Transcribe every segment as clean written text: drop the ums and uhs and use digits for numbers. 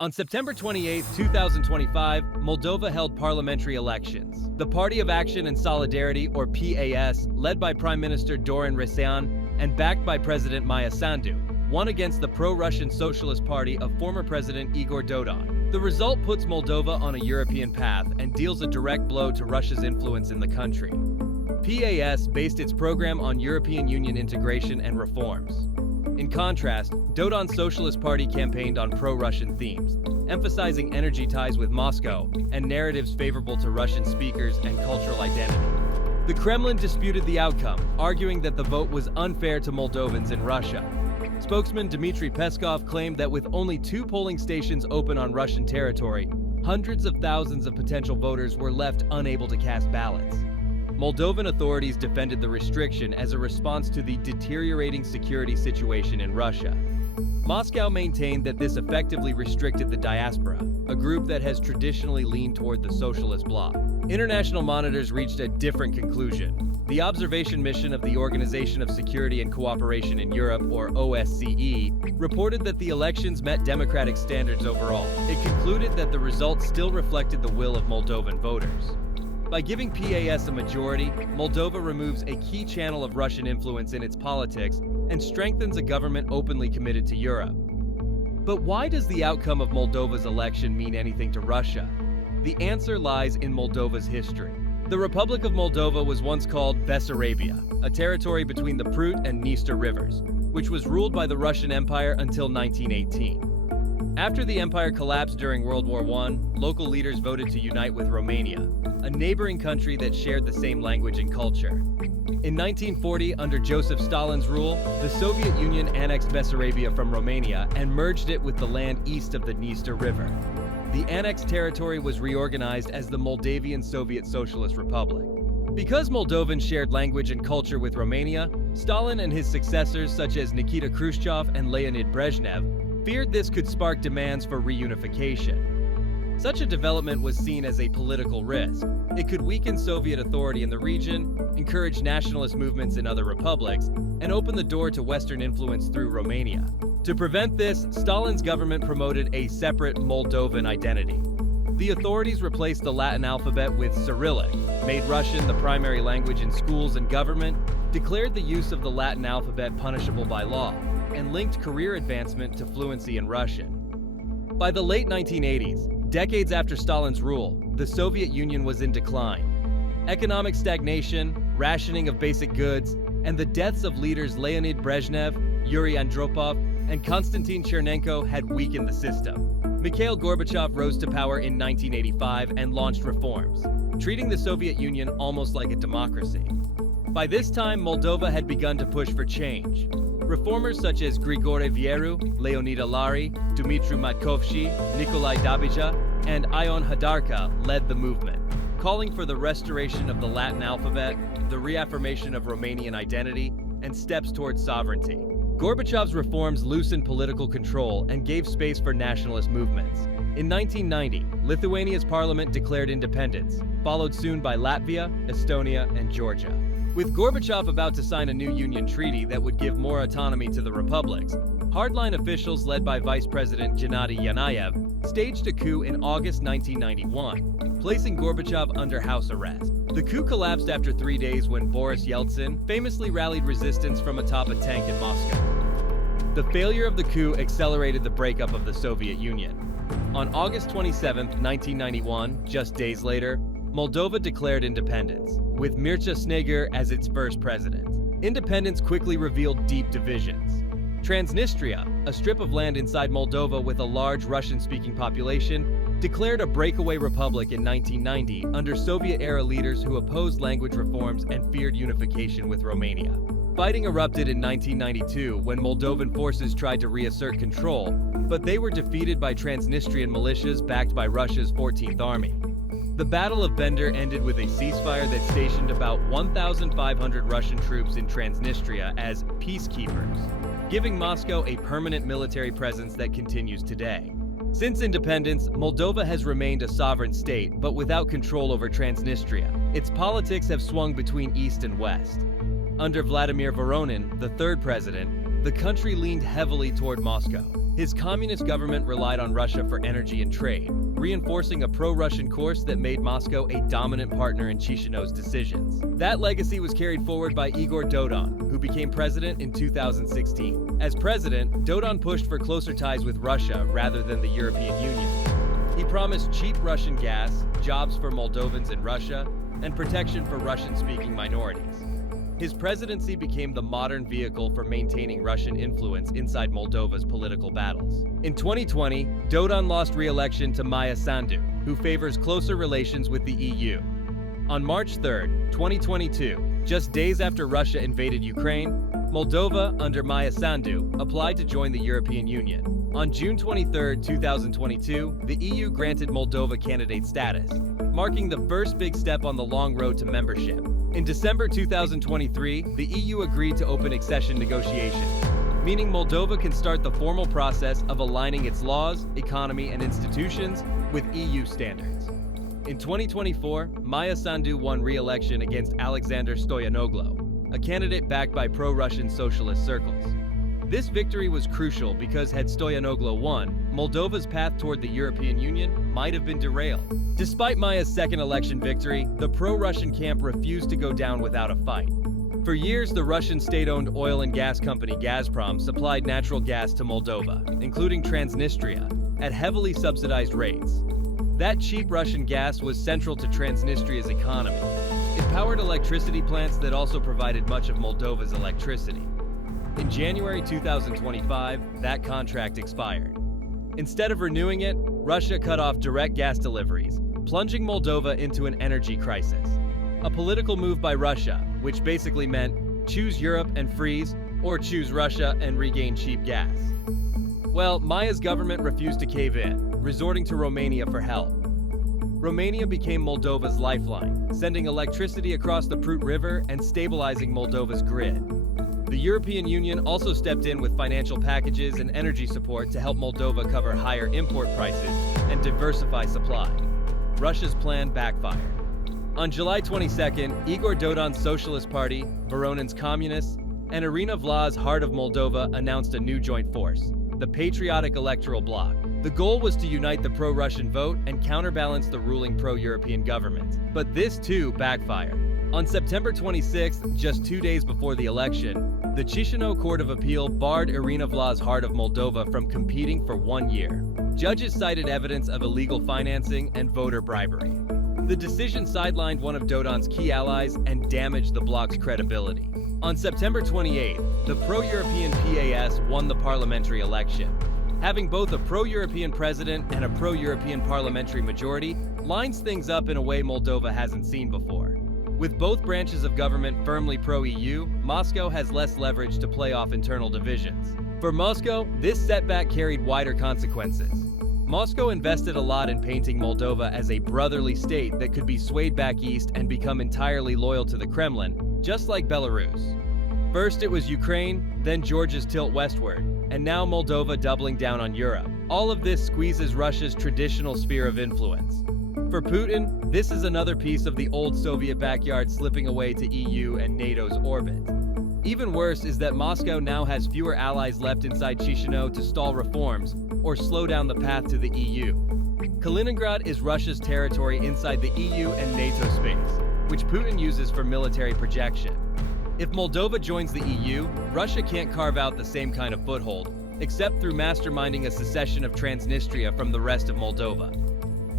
On September 28, 2025, Moldova held parliamentary elections. The Party of Action and Solidarity, or PAS, led by Prime Minister Dorin Răcean and backed by President Maia Sandu, won against the pro-Russian Socialist Party of former President Igor Dodon. The result puts Moldova on a European path and deals a direct blow to Russia's influence in the country. PAS based its program on European Union integration and reforms. In contrast, Dodon's Socialist Party campaigned on pro-Russian themes, emphasizing energy ties with Moscow and narratives favorable to Russian speakers and cultural identity. The Kremlin disputed the outcome, arguing that the vote was unfair to Moldovans in Russia. Spokesman Dmitry Peskov claimed that with only 2 polling stations open on Russian territory, hundreds of thousands of potential voters were left unable to cast ballots. Moldovan authorities defended the restriction as a response to the deteriorating security situation in Russia. Moscow maintained that this effectively restricted the diaspora, a group that has traditionally leaned toward the socialist bloc. International monitors reached a different conclusion. The observation mission of the Organization of Security and Cooperation in Europe, or OSCE, reported that the elections met democratic standards overall. It concluded that the results still reflected the will of Moldovan voters. By giving PAS a majority, Moldova removes a key channel of Russian influence in its politics and strengthens a government openly committed to Europe. But why does the outcome of Moldova's election mean anything to Russia? The answer lies in Moldova's history. The Republic of Moldova was once called Bessarabia, a territory between the Prut and Dniester rivers, which was ruled by the Russian Empire until 1918. After the empire collapsed during World War I, local leaders voted to unite with Romania, a neighboring country that shared the same language and culture. In 1940, under Joseph Stalin's rule, the Soviet Union annexed Bessarabia from Romania and merged it with the land east of the Dniester River. The annexed territory was reorganized as the Moldavian Soviet Socialist Republic. Because Moldovans shared language and culture with Romania, Stalin and his successors such as Nikita Khrushchev and Leonid Brezhnev feared this could spark demands for reunification. Such a development was seen as a political risk. It could weaken Soviet authority in the region, encourage nationalist movements in other republics, and open the door to Western influence through Romania. To prevent this, Stalin's government promoted a separate Moldovan identity. The authorities replaced the Latin alphabet with Cyrillic, made Russian the primary language in schools and government, declared the use of the Latin alphabet punishable by law, and linked career advancement to fluency in Russian. By the late 1980s, decades after Stalin's rule, the Soviet Union was in decline. Economic stagnation, rationing of basic goods, and the deaths of leaders Leonid Brezhnev, Yuri Andropov, and Konstantin Chernenko had weakened the system. Mikhail Gorbachev rose to power in 1985 and launched reforms, treating the Soviet Union almost like a democracy. By this time, Moldova had begun to push for change. Reformers such as Grigore Vieru, Leonid Alari, Dumitru Matkovshi, Nicolae Dabija, and Ion Hadarka led the movement, calling for the restoration of the Latin alphabet, the reaffirmation of Romanian identity, and steps towards sovereignty. Gorbachev's reforms loosened political control and gave space for nationalist movements. In 1990, Lithuania's parliament declared independence, followed soon by Latvia, Estonia, and Georgia. With Gorbachev about to sign a new union treaty that would give more autonomy to the republics, hardline officials led by Vice President Gennady Yanayev staged a coup in August 1991, placing Gorbachev under house arrest. The coup collapsed after 3 days when Boris Yeltsin famously rallied resistance from atop a tank in Moscow. The failure of the coup accelerated the breakup of the Soviet Union. On August 27, 1991, just days later, Moldova declared independence, with Mircea Snegur as its first president. Independence quickly revealed deep divisions. Transnistria, a strip of land inside Moldova with a large Russian-speaking population, declared a breakaway republic in 1990 under Soviet-era leaders who opposed language reforms and feared unification with Romania. Fighting erupted in 1992 when Moldovan forces tried to reassert control, but they were defeated by Transnistrian militias backed by Russia's 14th Army. The Battle of Bender ended with a ceasefire that stationed about 1,500 Russian troops in Transnistria as peacekeepers, giving Moscow a permanent military presence that continues today. Since independence, Moldova has remained a sovereign state, but without control over Transnistria. Its politics have swung between east and west. Under Vladimir Voronin, the third president, the country leaned heavily toward Moscow. His communist government relied on Russia for energy and trade, reinforcing a pro-Russian course that made Moscow a dominant partner in Chisinau's decisions. That legacy was carried forward by Igor Dodon, who became president in 2016. As president, Dodon pushed for closer ties with Russia rather than the European Union. He promised cheap Russian gas, jobs for Moldovans in Russia, and protection for Russian-speaking minorities. His presidency became the modern vehicle for maintaining Russian influence inside Moldova's political battles. In 2020, Dodon lost re-election to Maia Sandu, who favors closer relations with the EU. On March 3, 2022, just days after Russia invaded Ukraine, Moldova, under Maia Sandu, applied to join the European Union. On June 23, 2022, the EU granted Moldova candidate status, marking the first big step on the long road to membership. In December 2023, the EU agreed to open accession negotiations, meaning Moldova can start the formal process of aligning its laws, economy, and institutions with EU standards. In 2024, Maia Sandu won re-election against Alexander Stoyanoglu, a candidate backed by pro-Russian socialist circles. This victory was crucial because had Stoyanoglu won, Moldova's path toward the European Union might have been derailed. Despite Maia's second election victory, the pro-Russian camp refused to go down without a fight. For years, the Russian state-owned oil and gas company Gazprom supplied natural gas to Moldova, including Transnistria, at heavily subsidized rates. That cheap Russian gas was central to Transnistria's economy. It powered electricity plants that also provided much of Moldova's electricity. In January 2025, that contract expired. Instead of renewing it, Russia cut off direct gas deliveries, plunging Moldova into an energy crisis. A political move by Russia, which basically meant choose Europe and freeze, or choose Russia and regain cheap gas. Well, Maia's government refused to cave in, resorting to Romania for help. Romania became Moldova's lifeline, sending electricity across the Prut River and stabilizing Moldova's grid. The European Union also stepped in with financial packages and energy support to help Moldova cover higher import prices and diversify supply. Russia's plan backfired. On July 22nd, Igor Dodon's Socialist Party, Voronin's Communists, and Irina Vla's Heart of Moldova announced a new joint force, the Patriotic Electoral Bloc. The goal was to unite the pro-Russian vote and counterbalance the ruling pro-European government. But this too backfired. On September 26th, just 2 days before the election, the Chisinau Court of Appeal barred Irina Vla's Heart of Moldova from competing for 1 year. Judges cited evidence of illegal financing and voter bribery. The decision sidelined one of Dodon's key allies and damaged the bloc's credibility. On September 28th, the pro-European PAS won the parliamentary election. Having both a pro-European president and a pro-European parliamentary majority lines things up in a way Moldova hasn't seen before. With both branches of government firmly pro-EU, Moscow has less leverage to play off internal divisions. For Moscow, this setback carried wider consequences. Moscow invested a lot in painting Moldova as a brotherly state that could be swayed back east and become entirely loyal to the Kremlin, just like Belarus. First it was Ukraine, then Georgia's tilt westward, and now Moldova doubling down on Europe. All of this squeezes Russia's traditional sphere of influence. For Putin, this is another piece of the old Soviet backyard slipping away to EU and NATO's orbit. Even worse is that Moscow now has fewer allies left inside Chisinau to stall reforms or slow down the path to the EU. Kaliningrad is Russia's territory inside the EU and NATO space, which Putin uses for military projection. If Moldova joins the EU, Russia can't carve out the same kind of foothold, except through masterminding a secession of Transnistria from the rest of Moldova.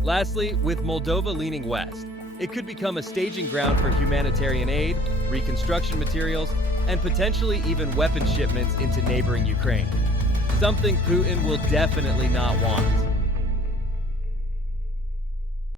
Lastly, with Moldova leaning west, it could become a staging ground for humanitarian aid, reconstruction materials, and potentially even weapons shipments into neighboring Ukraine. Something Putin will definitely not want.